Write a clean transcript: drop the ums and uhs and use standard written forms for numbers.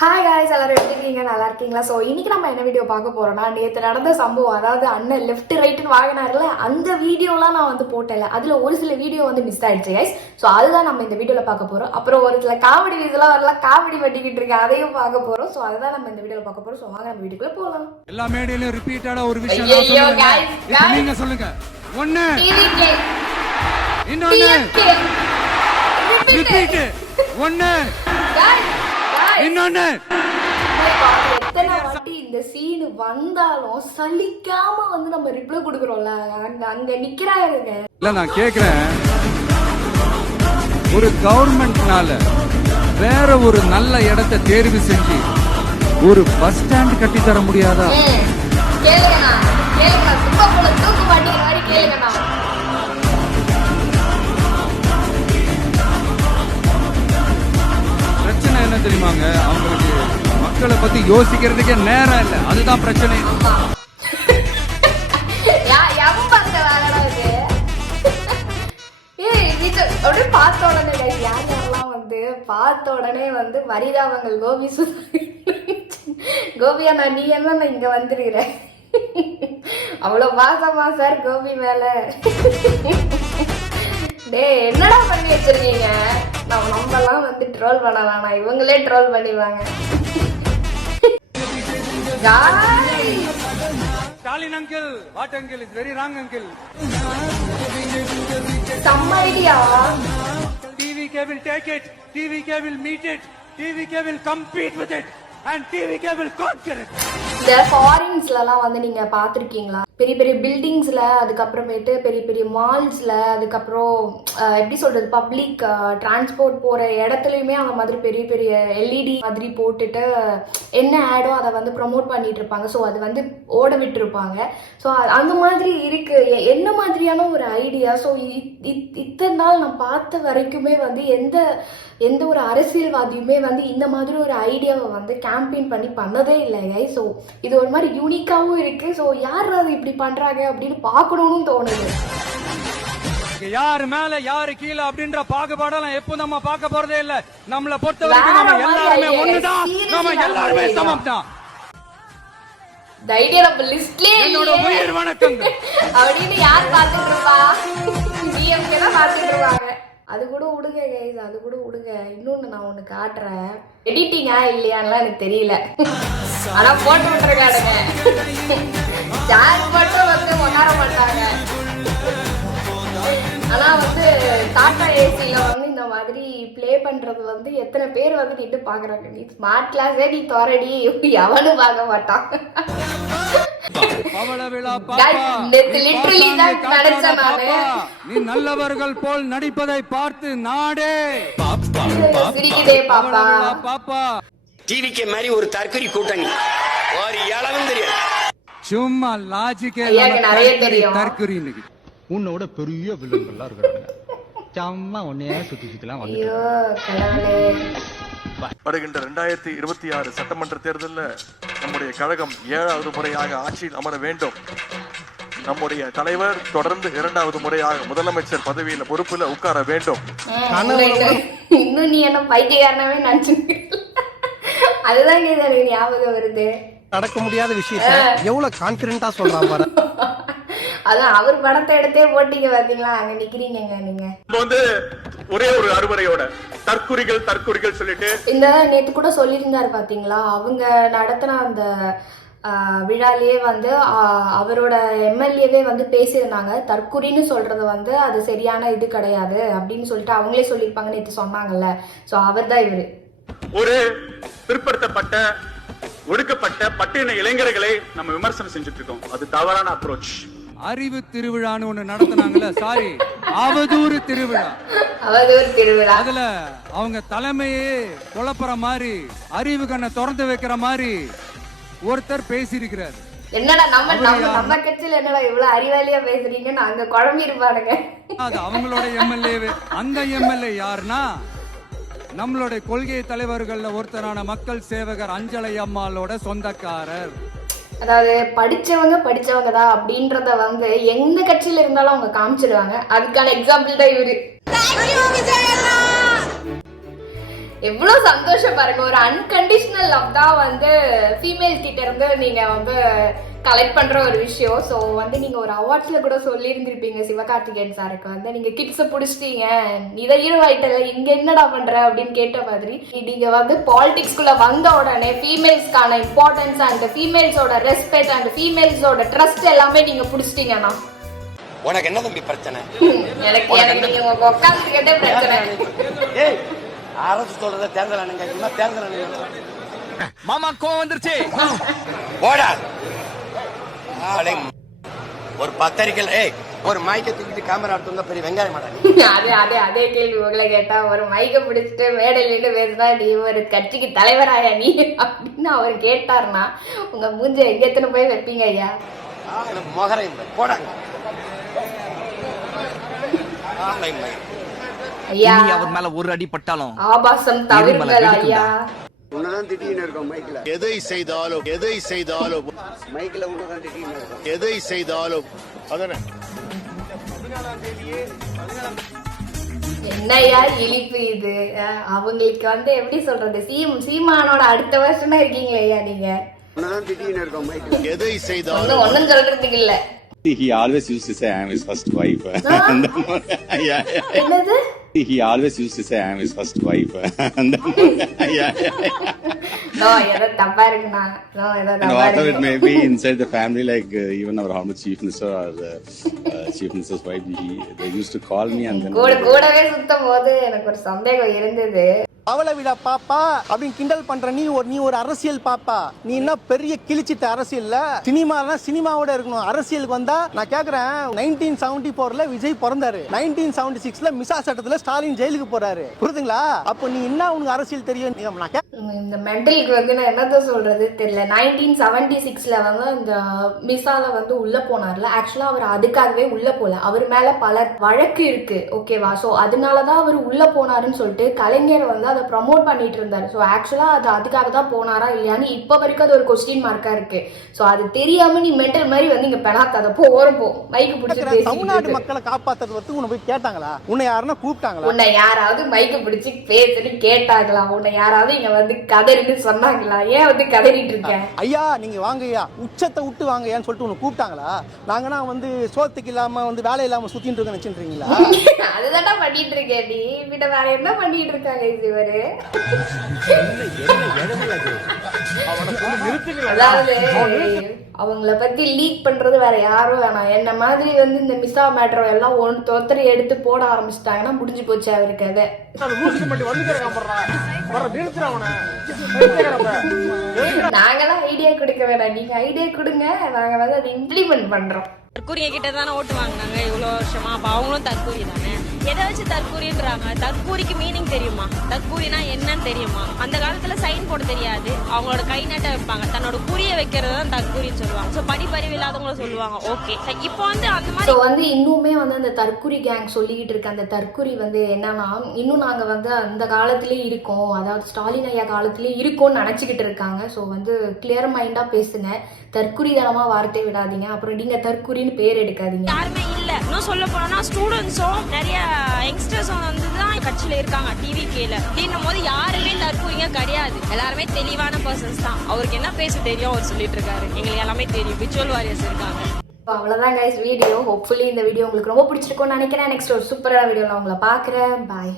Hi guys, எல்லாரும் எப்படி இருக்கீங்க? நல்லா இருக்கீங்களா? ஸோ இன்னைக்கு நம்ம என்ன வீடியோ பார்க்க போறோம்னா, நேற்று நடந்த சம்பவம், அதாவது அண்ணன் லெஃப்ட் ரைட்டுன்னு வாங்கினார்ல, அந்த வீடியோலாம் நான் வந்து போட்டல. அதில் ஒரு சில வீடியோ வந்து மிஸ் ஆயிடுச்சு கைஸ். ஸோ அதுதான் நம்ம இந்த வீடியோவில் பார்க்க போகிறோம். அப்புறம் ஒரு சில காமெடி வீடியோலாம் வரலாம், காமெடி பண்ணிக்கிட்டு இருக்கேன், அதையும் பார்க்க போகிறோம். ஸோ அதுதான் நம்ம இந்த வீடியோவில் பார்க்க போகிறோம். ஸோ வாங்க நம்ம வீடியோக்குள்ள போகலாம். எல்லா மேடையிலும் ரிப்பீட்டடா ஒரு விஷயம் சொல்லுங்க. நீங்க சொல்லுங்க. ஒண்ணு இன்னொன்னு ரிப்பீட். ஒண்ணு இன்னொன்னு. எத்தனை வாட்டி இந்த சீன் வந்தாலும் சலிக்காம வந்து நம்ம ரிப்ளை கொடுக்குறோம்ல, அங்க நிக்கிறாருங்க. இல்ல நான் கேக்குறேன், ஒரு கவர்மெண்ட்னால வேற ஒரு நல்ல இடத்தை தேர்வு செஞ்சு ஒரு பஸ் ஸ்டாண்ட் கட்டி தர முடியாதா? கேளுங்கண்ணா, கேளுங்கண்ணா, சும்மா போல தூக்கு மாட்டேங்கிற மாதிரி கேளுங்கண்ணா. பிரச்சனை என்ன தெரியுமாங்க, அவங்களுக்கு மக்களை பத்தி யோசிக்கிறதுக்கே நேரம் இல்லை, அதுதான் பிரச்சனை. அப்படியே பார்த்த உடனே யார் யாரெல்லாம் வந்து பார்த்த உடனே வந்து வரிதாவங்கள் கோபியா, நான் நீ என்ன இங்க வந்துருக்கிறேன், அவ்வளவு பாசமா சார் கோபி மேல. டே என்னடா பண்ணி வச்சிருக்கீங்க? நம்மலாம் வந்து ட்ரோல் பண்ண வேணாம், இவங்களே ட்ரோல் பண்ணிடுவாங்க. Stalin uncle, what uncle is very wrong uncle. Some idea. TVK will take it, TVK will meet it, TVK will compete with it and TVK will conquer it. இந்த ஃபாரின்ஸ்லலாம் வந்து நீங்க பார்த்துருக்கீங்களா? பெரிய பெரிய பில்டிங்ஸ்ல, அதுக்கப்புறமேட்டு பெரிய பெரிய மால்ஸ்ல, அதுக்கப்புறம் எப்படி சொல்றது, பப்ளிக் டிரான்ஸ்போர்ட் போற இடத்துலயுமே அந்த மாதிரி பெரிய பெரிய எல்இடி மாதிரி போட்டுட்டு என்ன ஆடோ அதை வந்து ப்ரொமோட் பண்ணிட்டு இருப்பாங்க. ஸோ அது வந்து ஓட விட்டு இருப்பாங்க. ஸோ அந்த மாதிரி இருக்கு. என்ன மாதிரியான ஒரு ஐடியா? ஸோ இத்தனை நாள் நான் பார்த்த வரைக்குமே வந்து எந்த ஒரு அரசியல்வாதியுமே வந்து இந்த மாதிரி ஒரு ஐடியாவை வந்து கேம்பெயின் பண்ணி பண்ணதே இல்லைங்க. ஸோ இது ஒரு மாதிரி யூனிக்காவும் இருக்கு. ஸோ யார் அது இப்படி பண்றாங்க அப்படின்னு பார்க்கணும்னு தோணுது. யாரு மேல யாரு கீழே அப்படின்ற பாகுபாடெல்லாம் எப்போ நம்ம பார்க்க போறதே இல்ல. நம்மள பொறுத்த வரைக்கும் நம்ம எல்லாருமே ஒண்ணுதான், நம்ம எல்லாருமே சமம் தான். இந்த ஐடியா நம்ம லிஸ்ட்லயே என்னோட உயிர் வணக்கம் அப்படின்னு யார் பார்த்துட்டு இருப்பா? டிஎம்கே தான் பார்த்துட்டு இருப்பாங்க. அது கூட விடுங்க கைஸ், அது கூட விடுங்க. இன்னொன்று நான் ஒன்று காட்டுறேன். எடிட்டிங்கா இல்லையான்லாம் எனக்கு தெரியல, ஆனால் போட்டு விட்டுருக்காடுங்க. சார்ஜ் மட்டும் வந்து உணர மாட்டாங்க. ஆனால் வந்து டாடா ஏசியில் வந்து இந்த மாதிரி ப்ளே பண்ணுறது வந்து எத்தனை பேர் வந்து நின்று பார்க்குறாங்க. நீ ஸ்மார்ட் கிளாஸே நீ தோரடி, எவனும் பார்க்க மாட்டான். நீ நல்லவர்கள் போல் நடிப்பதை பார்த்து நாடே சிரிக்குதே பாப்பா. பாப்பா டிவிக்கு மாதிரி ஒரு தற்கொலை கூட்டணி ஒரு இளவும் தெரியாது, சும்மா லாஜிக்கே நிறைய தெரியும். தற்கொலை உன்னோட பெரிய வில்லன்கள்லாம் இருக்காங்க, சும்மா உன்னையே சுத்திலாம் வந்து. ஐயோ கடவுளே. வருகின்ற 2026 சட்டமன்ற தேர்தலில் நம்முடைய கழகம் 7வது முறையாக ஆட்சியில் அமர வேண்டும். நம்முடைய தலைவர் தொடர்ந்து 2வது முறையாக முதலமைச்சர் பதவியில பொறுப்புல உட்கார வேண்டும். இன்னும் நீ என்ன பைத்தியக்காரனாவே நினைச்சுக்க. அதுதான் எனக்கு ஞாபகம் வருது. நடக்க முடியாத விஷயத்தை எவ்வளவு கான்பிடண்டா சொல்றான் பாரு. அதான் அவர் படத்தை எடுத்தே போட்டீங்க பாத்தீங்களா, அங்க நிக்கிறீங்க நீங்க. வந்து ஒரே ஒரு அறுவரையோட தற்குறிகள் சொல்லிட்டு இந்த நேத்து கூட சொல்லியிருந்தாரு பாத்தீங்களா, அவங்க நடத்தின அந்த விழாலேயே வந்து அவரோட எம்எல்ஏவே வந்து பேசியிருந்தாங்க. தற்குறின்னு சொல்றது வந்து அது சரியான இது கிடையாது அப்படின்னு சொல்லிட்டு அவங்களே சொல்லியிருப்பாங்க நேற்று சொன்னாங்கல்ல. ஸோ அவர் தான் இவரு. ஒரு பிற்படுத்தப்பட்ட ஒடுக்கப்பட்ட பட்டின இளைஞர்களை நம்ம விமர்சனம் செஞ்சுட்டு இருக்கோம். அது தவறான அப்ரோச். அறிவு திருவிழான்னு ஒண்ணு நடத்தினாங்கல்ல, சாரி அவதூறு திருவிழா. அதுல அவங்க தலைமையே குழப்பற மாதிரி, அறிவு கண்ணை திறந்து வைக்கிற மாதிரி ஒருத்தர் பேசியிருக்கிறார். என்னடா நம்ம கட்சியில என்னடா இவ்வளவு அறிவாளியா பேசுறீங்கன்னு அங்க குழம்பி இருப்பானுங்க. அது அவங்களோட எம்எல்ஏ. அந்த எம்எல்ஏ யாருன்னா நம்மளுடைய கொள்கை தலைவர்கள்ல ஒருத்தரான மக்கள் சேவகர் அஞ்சலை அம்மாளோட சொந்தக்காரர். அதாவது படிச்சவங்க தான் அப்படின்றத வந்து எந்த கட்சியில இருந்தாலும் அவங்க காமிச்சிருவாங்க. அதுக்கான எக்ஸாம்பிள் தான் இவரு. எவ்வளோ சந்தோஷம் பாருங்க. ஒரு அன்கண்டிஷனல் லவ் தான் வந்து ஃபீமேல் கிட்ட இருந்து நீங்க வந்து கலெக்ட் பண்ற ஒரு விஷயம். ஸோ வந்து நீங்க ஒரு அவார்ட்ஸ்ல கூட சொல்லியிருந்திருப்பீங்க சிவகார்த்திகேயன் சாருக்கு வந்து நீங்க கிட்ஸை பிடிச்சிட்டீங்க, இதை ஈடுவாயிட்டல இங்க என்னடா பண்ற அப்படின்னு கேட்ட மாதிரி நீங்க வந்து பாலிடிக்ஸ்குள்ள வந்த உடனே ஃபீமேல்ஸ்க்கான இம்பார்ட்டன்ஸ் அண்ட் ஃபீமேல்ஸோட ரெஸ்பெக்ட் அண்ட் ஃபீமேல்ஸோட ட்ரஸ்ட் எல்லாமே நீங்க பிடிச்சிட்டீங்கன்னா உனக்கு என்ன தம்பி பிரச்சனை? எனக்கு நீங்க உட்காந்துக்கிட்டே பிரச்சனை. ஏய், அரசு சொல்றத தேர்தல் அணுங்க, தேர்தல் அணுங்க. மாமா கோவம் வந்துருச்சு. ஓடா ஒரு பத்திரிக்கையில் ஒரு மைக்க தூக்கிட்டு கேமரா எடுத்து பெரிய வெங்காயம் மாட்டாங்க. அதே கேள்வி உங்களை கேட்டா ஒரு மைக்க பிடிச்சிட்டு மேடையில பேசுனா நீ ஒரு கட்சிக்கு தலைவராயா நீ அப்படின்னு அவர் கேட்டாருன்னா உங்க மூஞ்ச எங்கேத்தனை போய் வைப்பீங்க ஐயா? மொகரையும் போடாங்க ஐயா. அவர் மேல ஒரு அடி பட்டாலும் ஆபாசம் தவிர்ங்கள் ஐயா. உன்னதான் திட்டின்னு இருக்கோம் மைக்ல. எதை செய்தாலும் மைக்ல உன்னதான் திட்டின்னு இருக்கோம். எதை செய்தாலும் அதானே. என்னையா இழிப்பு இது? அவங்களுக்கு வந்து எப்படி சொல்றது, சீமானோட அடுத்த வருஷம் இருக்கீங்களே ஐயா நீங்க. உன்னதான் திட்டின்னு இருக்கோம் மைக்ல. எதை செய்தாலும் ஒன்னும் சொல்றதுக்கு இல்ல. He always used to say, I am his first wife. என்னது? He always used to say, I am his first wife. No, ஏதோ தப்பா இருக்குண்ணா. And whatever it may be inside the family, like even our honorable chief minister or chief minister's wife, they used to call me and then... கூடவே சுத்தும் போது எனக்கு ஒரு சந்தேகம் இருந்தது. அவளை விட பாப்பா அப்படின்னு கிண்டல் பண்ற நீ ஒரு அரசியல் பாப்பா. நீ என்ன பெரிய கிழிச்சிட்ட அரசியல்ல. சினிமாவோட இருக்கணும். அரசியலுக்கு வந்தா நான் கேக்குறேன், 1974ல விஜய் பிறந்தாரு, 1976ல மிசா சட்டத்துல ஸ்டாலின் ஜெயிலுக்கு போறாரு, புரியுதுங்களா? அப்ப நீ என்ன உனக்கு அரசியல் தெரியும்? இந்த மென்டலுக்கு வந்து நான் என்னதான் சொல்றது தெரியல. 1976ல வந்து இந்த மிசால வந்து உள்ள போனார்ல, ஆக்சுவலா அவர் அதுக்காகவே உள்ள போல, அவர் மேல பல வழக்கு இருக்கு, ஓகேவா? ஸோ அதனாலதான் அவர் உள்ள போனாருன்னு சொல்லிட்டு கலைஞர் வந்து அதை ப்ரமோட் பண்ணிட்டு இருந்தாரு. ஸோ ஆக்சுவலா அது அதுக்காக தான் போனாரா இல்லையான்னு இப்ப வரைக்கும் அது ஒரு கொஸ்டின் மார்க்கா இருக்கு. ஸோ அது தெரியாம நீ மென்டல் மாதிரி வந்து இங்க பெணாக்காத, போ ஓரம் போ. மைக்கு பிடிச்சி தமிழ்நாடு மக்களை காப்பாத்துறது வந்து உன்னை போய் கேட்டாங்களா? உன்னை யாருன்னா கூப்பிட்டாங்களா? உன்னை யாராவது மைக்கு பிடிச்சி பேசுன்னு கேட்டாங்களா? உன்னை யாராவது இங்க வந்து கதறின்னு சொன்னாங்களா? ஏன் வந்து கதறிட்டு இருக்கேன்? ஐயா நீங்க வாங்க ஐயா, உச்சத்தை விட்டு வாங்க ஏன்னு சொல்லிட்டு உன்னை கூப்பிட்டாங்களா? நாங்கன்னா வந்து சோத்துக்கு இல்லாம வந்து வேலை இல்லாம சுத்திட்டு இருக்க நினைச்சுன்றீங்களா? அதுதான் பண்ணிட்டு இருக்கேன். நீ கிட்ட வேற என்ன பண்ணிட்டு இருக்காங்க இவரு? அதாவது அவங்கள பத்தி லீக் பண்றது வேற யாரும் வேணாம். என்ன மாதிரி வந்து இந்த மிசா மேட்ரோ எல்லாம் ஒருத்தர் எடுத்து போட ஆரம்பிச்சிட்டாங்கன்னா முடிஞ்சு போச்சு அவருக்கு. அதை நாங்களாம் ஐடியா கொடுக்க வேணாம், நீங்க ஐடியா கொடுங்க, நாங்க வந்து அதை இம்ப்ளிமெண்ட் பண்றோம். தற்கூரிய கிட்ட தானே ஓட்டு வாங்கினாங்க இவ்வளவு வருஷமா. அப்ப அவங்களும் தற்கூரி தானே. எதை வச்சு தற்கூரின்றாங்க? தற்கூரிக்கு மீனிங் தெரியுமா? தற்கூரினா என்னன்னு தெரியுமா? அந்த காலத்துல சைன் போட தெரியாது, அவங்களோட கை நட்ட வைப்பாங்க, தன்னோட குறிய வைக்கிறது தான் தற்கூரின்னு சொல்லுவாங்க. சோ படிப்பறிவு இல்லாதவங்கள சொல்லுவாங்க. ஓகே, இப்போ வந்து அந்த மாதிரி வந்து இன்னுமே வந்து அந்த தற்கூரி கேங் சொல்லிக்கிட்டு இருக்க அந்த தற்கூரி வந்து என்னன்னா, இன்னும் நாங்க வந்து அந்த காலத்திலே இருக்கோம், அதாவது ஸ்டாலின் ஐயா காலத்திலே இருக்கோம்னு நினைச்சுக்கிட்டு இருக்காங்க. ஸோ வந்து கிளியர் மைண்டா பேசுங்க, தற்கூரி தனமா வார்த்தை விடாதீங்க, அப்புறம் நீங்க தற்கூரின்னு பேர் எடுக்காதீங்க. யாருமே இல்ல. இன்னும் சொல்ல போனா ஸ்டூடெண்ட்ஸும் நிறைய யங்ஸ்டர்ஸும் வந்து தான் கட்சியில இருக்காங்க டிவிகேல. அப்படின்னும் போது யாருமே தற்கூரிங்க கிடையாது, எல்லாருமே தெளிவான பர்சன்ஸ் தான். அவருக்கு என்ன பேச தெரியும் அவர் சொல்லிட்டு இருக்காரு, எங்களுக்கு எல்லாமே தெரியும். விச்சுவல் வாரியர்ஸ் இருக்காங்க. அவ்வளவுதான் கைஸ் வீடியோ. ஹோப்ஃபுல்லி இந்த வீடியோ உங்களுக்கு ரொம்ப பிடிச்சிருக்கும்னு நினைக்கிறேன். நெக்ஸ்ட் ஒரு சூப்பரான வீடியோல உங்களை பாக்குறேன். பாய்.